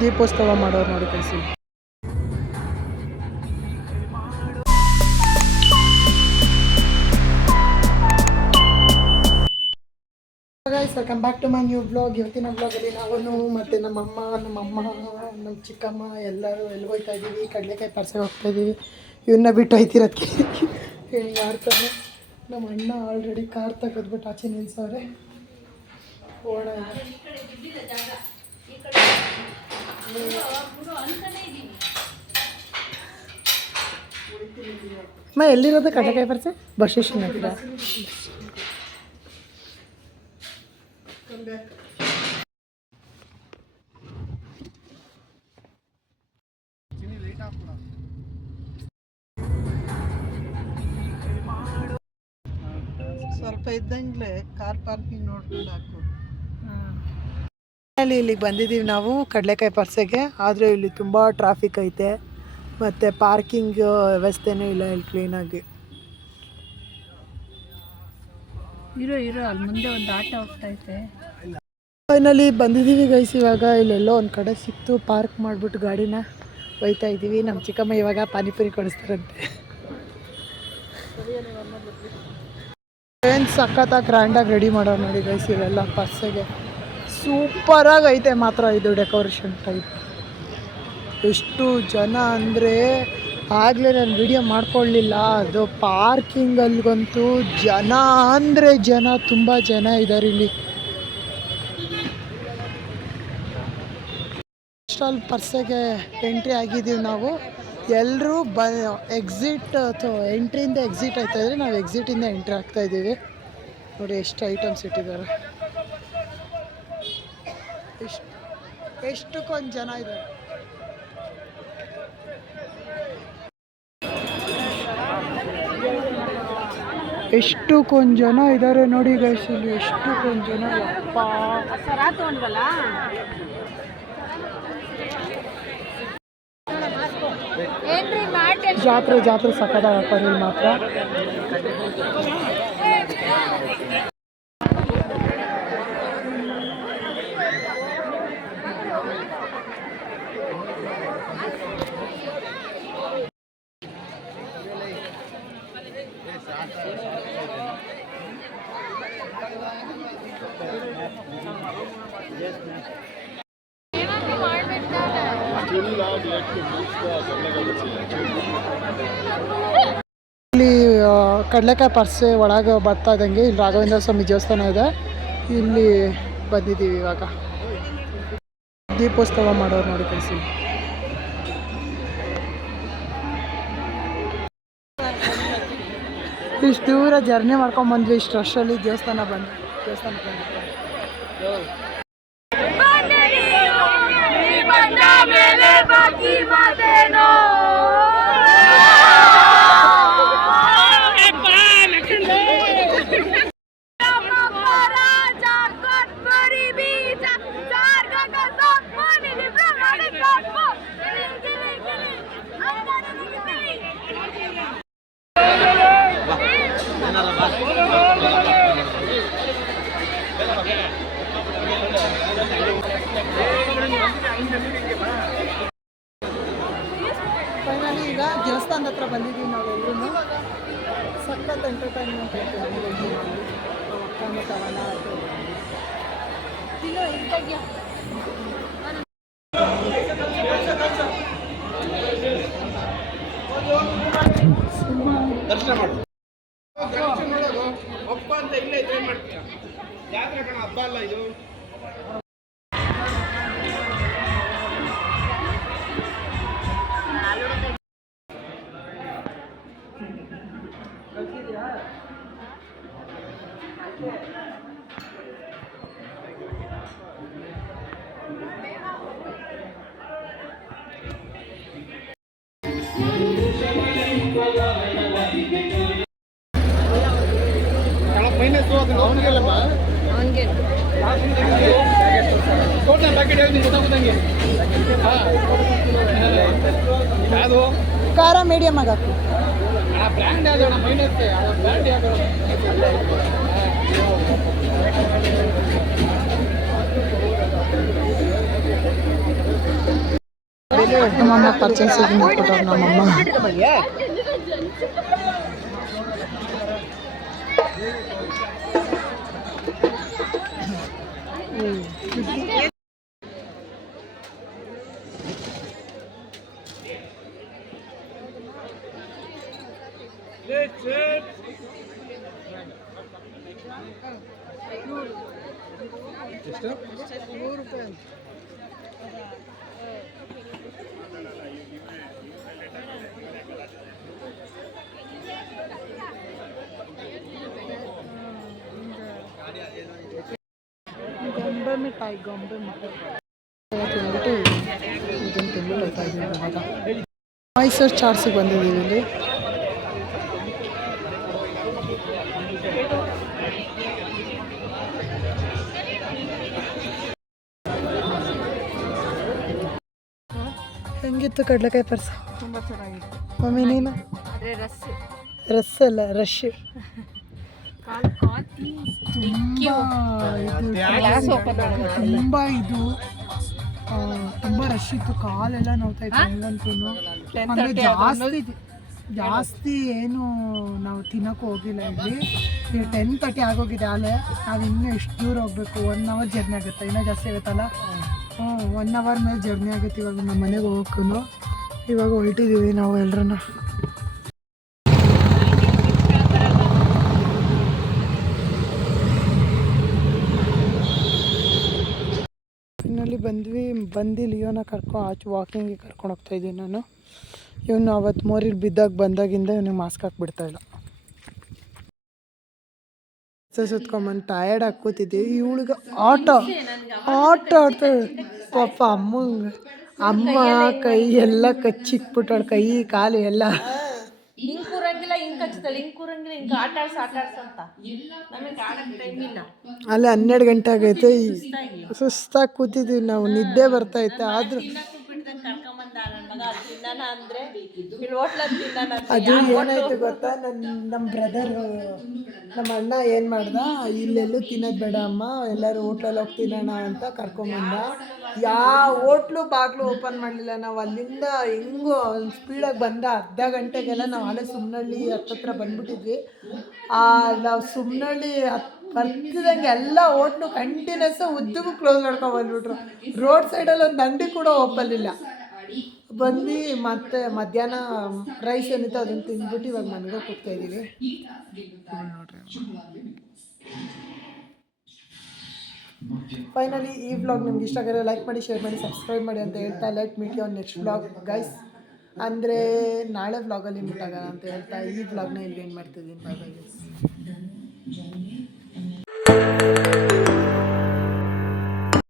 ದೀಪೋತ್ಸವ ಮಾಡೋರು ನೋಡಿ ಕಳಿಸಿ. Guys welcome back to my new blog. ಇವತ್ತಿನ ಬ್ಲಾಗಲ್ಲಿ ನಾವು ಮತ್ತು ನಮ್ಮಮ್ಮ ನಮ್ಮ ಚಿಕ್ಕಮ್ಮ ಎಲ್ಲರೂ ಎಲ್ಲಿ ಹೋಗ್ತಾ ಇದ್ದೀವಿ, ಕಡಲೆಕಾಯಿ ಪರ್ಸೆಗೆ ಹೋಗ್ತಾ ಇದ್ದೀವಿ. ಇವನ್ನ ಬಿಟ್ಟು ಹೋಯ್ತಿರೋದಕ್ಕೆ ಹಿಂಗೆ ಮಾಡ್ತಾನೆ. ನಮ್ಮ ಅಣ್ಣ ಆಲ್ರೆಡಿ ಕಾರ್ ತೆಗೆದ್ಬಿಟ್ಟು ಆಚೆ ನಿಲ್ಸವ್ರೆ. ಓಣ ಎಲ್ಲಿರೋದು ಕಡಲೆಕಾಯಿ ಪರ್ಸೆ? ಬಸ್ ಸ್ಟೇಷನ್ ಹತ್ರ. ಸ್ವಲ್ಪ ಇದ್ದಂಗ್ಲೆ ಕಾರ್ ಪಾರ್ಕಿಂಗ್ ನೋಡ್ಕೊಂಡು ಹಾಕು. ಇಲ್ಲಿಗೆ ಬಂದಿದ್ದೀವಿ ನಾವು ಕಡಲೆಕಾಯಿ ಪರ್ಸೆಗೆ. ಆದರೆ ಇಲ್ಲಿ ತುಂಬ ಟ್ರಾಫಿಕ್ ಐತೆ ಮತ್ತು ಪಾರ್ಕಿಂಗ್ ವ್ಯವಸ್ಥೆನೂ ಇಲ್ಲ ಇಲ್ಲಿ ಕ್ಲೀನಾಗಿ. ಇರೋ ಅಲ್ಲಿ ಮುಂದೆ ಒಂದು ಆಟೋ ಹೋಗ್ತೈತೆ. ಫೈನಲಿ ಬಂದಿದ್ದೀವಿ ಗೈಸ್. ಇವಾಗ ಇಲ್ಲೆಲ್ಲೋ ಒಂದು ಕಡೆ ಸಿಕ್ತು, ಪಾರ್ಕ್ ಮಾಡಿಬಿಟ್ಟು ಗಾಡಿನ ಒಯ್ತಾ ಇದ್ದೀವಿ. ನಮ್ಮ ಚಿಕ್ಕಮ್ಮ ಇವಾಗ ಪಾನಿಪುರಿ ಕೊಡಿಸ್ತಾರಂತೆ. ಏನು ಸಖತ್ತಾಗಿ ಗ್ರ್ಯಾಂಡಾಗಿ ರೆಡಿ ಮಾಡೋರು ನೋಡಿ ಗೈಸ್ ಇವೆಲ್ಲ ಪರ್ಸೆಗೆ. ಸೂಪರಾಗಿ ಐತೆ ಮಾತ್ರ ಇದು ಡೆಕೋರೇಷನ್ ಟೈಪ್. ಎಷ್ಟು ಜನ ಅಂದರೆ ಆಗಲೇ ನಾನು ವಿಡಿಯೋ ಮಾಡ್ಕೊಳ್ಳಿಲ್ಲ. ಅದು ಪಾರ್ಕಿಂಗಲ್ಲಿಗಂತೂ ಜನ ಅಂದರೆ ಜನ, ತುಂಬ ಜನ ಇದ್ದಾರೆ ಇಲ್ಲಿ. ಅಷ್ಟಲ್ಲಿ ಪರ್ಸೆಗೆ ಎಂಟ್ರಿ ಆಗಿದ್ದೀವಿ ನಾವು. ಎಲ್ಲರೂ ಎಕ್ಸಿಟ್ ಅಥವಾ ಎಂಟ್ರಿಯಿಂದ ಎಕ್ಸಿಟ್ ಆಗ್ತಾಯಿದ್ರೆ ನಾವು ಎಕ್ಸಿಟಿಂದ ಎಂಟ್ರಿ ಆಗ್ತಾಯಿದ್ದೀವಿ. ನೋಡಿ ಎಷ್ಟು ಐಟಮ್ಸ್ ಇಟ್ಟಿದ್ದಾರೆ, ಎಷ್ಟಕ್ಕೊಂದು ಜನ ಇದ್ದಾರೆ. ಎಷ್ಟಕ್ಕೊಂದು ಜನ ಇದ್ದಾರೆ ನೋಡಿ ಗೈಸ್ ಇಲ್ಲಿ. ಎಷ್ಟಕ್ಕೊಂದು ಜನ, ಯಪ್ಪ. ಜಾತ್ರೆ ಸಕ್ಕದ ಹಾಕೋರು ಇಲ್ಲಿ ಮಾತ್ರ. ಇಲ್ಲಿ ಕಡಲೆಕಾಯಿ ಪರ್ಸೆ ಒಳಗೆ ಬರ್ತಾ ಇದ್ದಂಗೆ ಇಲ್ಲಿ ರಾಘವೇಂದ್ರ ಸ್ವಾಮಿ ದೇವಸ್ಥಾನ ಇದೆ. ಇಲ್ಲಿ ಬಂದಿದ್ದೀವಿ ಇವಾಗ. ದೀಪೋತ್ಸವ ಮಾಡೋರು ನೋಡಿ ಕಳಿಸಿ. ಇಷ್ಟು ದೂರ ಜರ್ನಿ ಮಾಡ್ಕೊಂಡ್ಬಂದ್ವಿ. ಇಷ್ಟು ರಶಲ್ಲಿ ದೇವಸ್ಥಾನಕ್ಕೆ ಬಂದ್ವಿ. ಫೈನಲಿ ಈಗ ದೇವಸ್ಥಾನದ ಹತ್ರ ಬಂದಿದ್ದೀವಿ ನಾವೆಲ್ಲರೂ. ಸಖತ್ ಎಂಟರ್ಟೈನ್ಮೆಂಟ್ ಐತೆ ದರ್ಶನ ಮಾಡು. ಒಪ್ಪ ಅಂತ ಇಲ್ಲೇ ಇದ್ರೆ ಮಾಡ್ತೀಯ. ಜಾತ್ರೆ ಕಣ, ಹಬ್ಬ ಅಲ್ಲ ಇದು. ಖಾರ ಮೀಡಿಯಮ್ ಆಗಕ್ಕೆ ಬ್ರ್ಯಾಂಡ್ ಯಾವ್ದು ಮೈನಸ್ ಬ್ರ್ಯಾಂಡ್ ಯಾವ್ದು ನಮ್ಮಮ್ಮ ಪರ್ಚೇಸಿಂಗ್ ಕೊಟ್ಟವ್ರು ನಮ್ಮಮ್ಮ. ಗೊಂಬೆ ಮಿಠಾಯಿ ತಿಂದ್ಬಿಟ್ಟು ಇದನ್ನು ತಿಂದ್ಬಿಟ್ಟು ಹೋಗ್ತಾ ಇದ್ದೀವಿ ಇವಾಗ. ಮೈಸೂರು ಚಾಟ್ಸಿಗೆ ಬಂದಿದ್ದೀವಿ ಇಲ್ಲಿ. ಹೆಂಗಿತ್ತು ಕಡಲೆಕಾಯಿ ಪರ್ಸ? ತುಂಬ ಚೆನ್ನಾಗಿತ್ತು ಮಮ್ಮಿ ನೀನು? ಆದರೆ ರಸ್ ಅಲ್ಲ ರಶ್. ತುಂಬ ರಶ್ ಇತ್ತು, ಕಾಲೆಲ್ಲ ನೋವ್ತಾ ಇತ್ತು ಹಂಗಂತೂ. ಅಂದರೆ ಜಾಸ್ತಿ ಏನು ನಾವು ತಿನ್ನೋಕ್ಕೂ ಹೋಗಿಲ್ಲ ಇಲ್ಲಿ. 10:30 ಆಗೋಗಿದೆ ಆಲೆ. ನಾವು ಇನ್ನೂ ಎಷ್ಟು ದೂರ ಹೋಗ್ಬೇಕು, 1 ಅವರ್ ಜರ್ನಿ ಆಗುತ್ತೆ, ಇನ್ನೂ ಜಾಸ್ತಿ ಆಗುತ್ತಲ್ಲ. 1 ಅವರ್ ಮೇಲೆ ಜರ್ನಿ ಆಗುತ್ತೆ ಇವಾಗ ನಮ್ಮ ಮನೆಗೆ ಹೋಗೋಕ್ಕೂ. ಇವಾಗ ಹೊರಟಿದ್ದೀವಿ ನಾವು ಎಲ್ಲರೂ. ಫೈನಲಿ ಬಂದು ಲಿಯೋನ ಆಚೆ ವಾಕಿಂಗಿಗೆ ಕರ್ಕೊಂಡು ಹೋಗ್ತಾಯಿದ್ದೀನಿ ನಾನು. ಇವನು ಅವತ್ತು ಮೋರಿಲಿ ಬಂದಾಗಿಂದ ಇವನಿಗೆ ಮಾಸ್ಕ್ ಹಾಕ್ಬಿಡ್ತಾಯಿಲ್ಲ. ಸುತ್ಕೊಂಬಂದು ಟಯರ್ಡ್ ಆಗಿ ಕೂತಿದ್ದೀವಿ. ಇವಳಿಗೆ ಆಟ ಆಡ್ತಾಳೆ ಪಾಪ. ಅಮ್ಮ ಕೈ ಎಲ್ಲ ಕಚ್ಚಿಕ್ಬಿಟ್ಟಾಳು, ಕೈ ಕಾಲು ಎಲ್ಲ. ಹಿಂಗೆ ಕೂರಂಗಿಲ್ಲ, ಹಿಂಗೆ ಕಚ್ತಾಳೆ, ಹಿಂಗೆ ಕೂರಂಗಿಲ್ಲ, ಹಿಂಗೆ ಆಟಾಡ್ಸ ಅಂತ. ನಮಗೆ ಆಡೋಕ್ಕೆ ಟೈಮ್ ಇಲ್ಲ. ಅಲ್ಲೇ 12 ಗಂಟೆ ಆಗೈತೆ. ಸುಸ್ತಾಗಿ ಕೂತಿದ್ದೀವಿ ನಾವು, ನಿದ್ದೆ ಬರ್ತೈತೆ. ಆದರೂ ಅದು ಏನಾಯ್ತು ಗೊತ್ತಾ, ನಮ್ಮ ಬ್ರದರು ನಮ್ಮ ಅಣ್ಣ ಏನು ಮಾಡ್ದ, ಇಲ್ಲೆಲ್ಲೂ ತಿನ್ನೋದು ಬೇಡ ಅಮ್ಮ, ಎಲ್ಲರೂ ಹೋಟ್ಲಲ್ಲಿ ಹೋಗಿ ತಿನ್ನೋಣ ಅಂತ ಕರ್ಕೊಂಬಂದ. ಯಾವ ಹೋಟ್ಲು ಬಾಗಿಲು ಓಪನ್ ಮಾಡಲಿಲ್ಲ. ನಾವು ಅಲ್ಲಿಂದ ಹೆಂಗೋ ಸ್ಪೀಡಾಗಿ ಬಂದ. ಅರ್ಧ ಗಂಟೆಗೆಲ್ಲ ನಾವು ಅಲ್ಲೇ ಸುಮ್ಮನಹಳ್ಳಿ ಹತ್ತತ್ರ ಬಂದ್ಬಿಟ್ಟಿದ್ವಿ. ನಾವು ಸುಮ್ಮನಹಳ್ಳಿ ಬರ್ತಿದ್ದಂಗೆ ಎಲ್ಲ ಹೋಟ್ಲು ಕಂಟಿನ್ಯೂಸ್ ಉದ್ದಕ್ಕೂ ಕ್ಲೋಸ್ ಮಾಡ್ಕೊಂಡು ಬಂದ್ಬಿಟ್ರು. ರೋಡ್ ಸೈಡಲ್ಲಿ ಒಂದು ಅಂಗಡಿ ಕೂಡ ಓಪನ್ ಬಂದು ಮತ್ತೆ ಮಧ್ಯಾಹ್ನ ರೈಸ್ ಏನಿತ್ತು ಅದನ್ನು ತಿಂದ್ಬಿಟ್ಟು ಇವಾಗ ಮನೆಗೆ ಹೋಗ್ತಾಯಿದ್ದೀವಿ. ನೋಡ್ರಿ, ಫೈನಲಿ ಈ ವ್ಲಾಗ್ ನಿಮ್ಗೆ ಇಷ್ಟ ಆಗಿರೋ ಲೈಕ್ ಮಾಡಿ, ಶೇರ್ ಮಾಡಿ, ಸಬ್ಸ್ಕ್ರೈಬ್ ಮಾಡಿ ಅಂತ ಹೇಳ್ತಾ let meet you on next vlog guys. ಅಂದರೆ ನಾಳೆ ವ್ಲಾಗಲ್ಲಿ ಮೀಟ್ ಆಗೋಣ ಅಂತ ಹೇಳ್ತಾ ಈ ವ್ಲಾಗ್ನ ಇಲ್ಲಿ ಏನು ಮಾಡ್ತಿದ್ದೀನಿ. ಬಾಯ್ ಬಾಯ್ ಗೈಸ್.